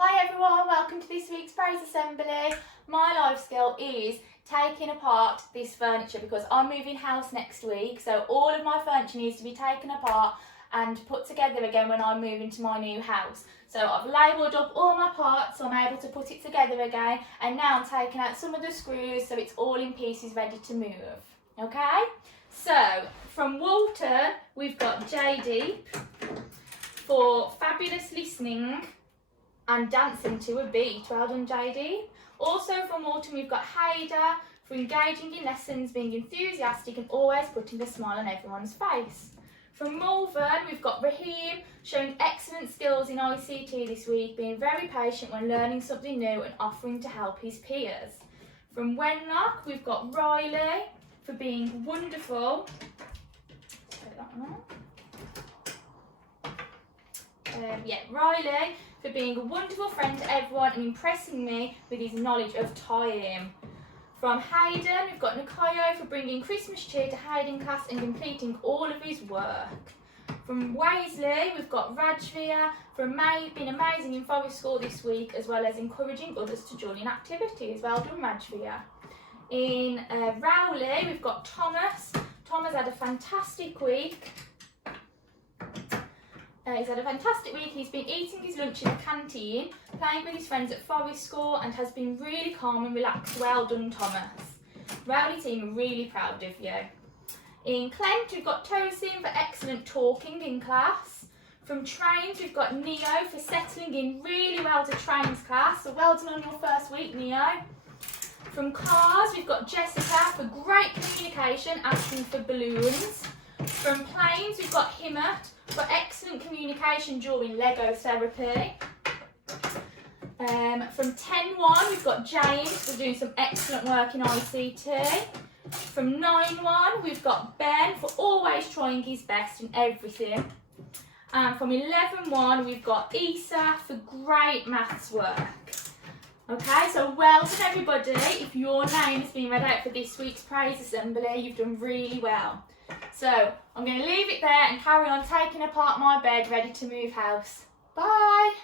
Hi everyone, welcome to this week's praise assembly. My life skill is taking apart this furniture because I'm moving house next week, so all of my furniture needs to be taken apart and put together again when I'm moving to my new house. So I've labelled up all my parts so I'm able to put it together again, and now I'm taking out some of the screws so it's all in pieces ready to move. Okay? So from Walton we've got JD for fabulous listening and dancing to a beat. Well done, JD. Also from Walton we've got Haida for engaging in lessons, being enthusiastic and always putting a smile on everyone's face. From Malvern we've got Raheem showing excellent skills in ICT this week, being very patient when learning something new and offering to help his peers. From Wenlock we've got Riley for being wonderful. Take that one out. Riley for being a wonderful friend to everyone and impressing me with his knowledge of time. From Hayden, we've got Nakayo for bringing Christmas cheer to Hayden class and completing all of his work. From Waisley, we've got Rajvia for being amazing in Forest School this week, as well as encouraging others to join in activities. Well done, Rajvia. In Rowley, we've got Thomas. Thomas had a fantastic week. He's had a fantastic week. He's been eating his lunch in the canteen, playing with his friends at Forest School, and has been really calm and relaxed. Well done, Thomas. Rowley team are really proud of you. In Clent, we've got Tosin for excellent talking in class. From Trains, we've got Neo for settling in really well to Trains class. So well done on your first week, Neo. From Cars, we've got Jessica for great communication, asking for balloons. From Planes, we've got Himmat for excellent communication during Lego therapy. From 10-1, we've got James for doing some excellent work in ICT. From 9-1, we've got Ben for always trying his best in everything. And from 11-1, we've got Isa for great maths work. Okay, so well done everybody. If your name has been read out for this week's praise assembly, you've done really well. So I'm going to leave it there and carry on taking apart my bed ready to move house. Bye!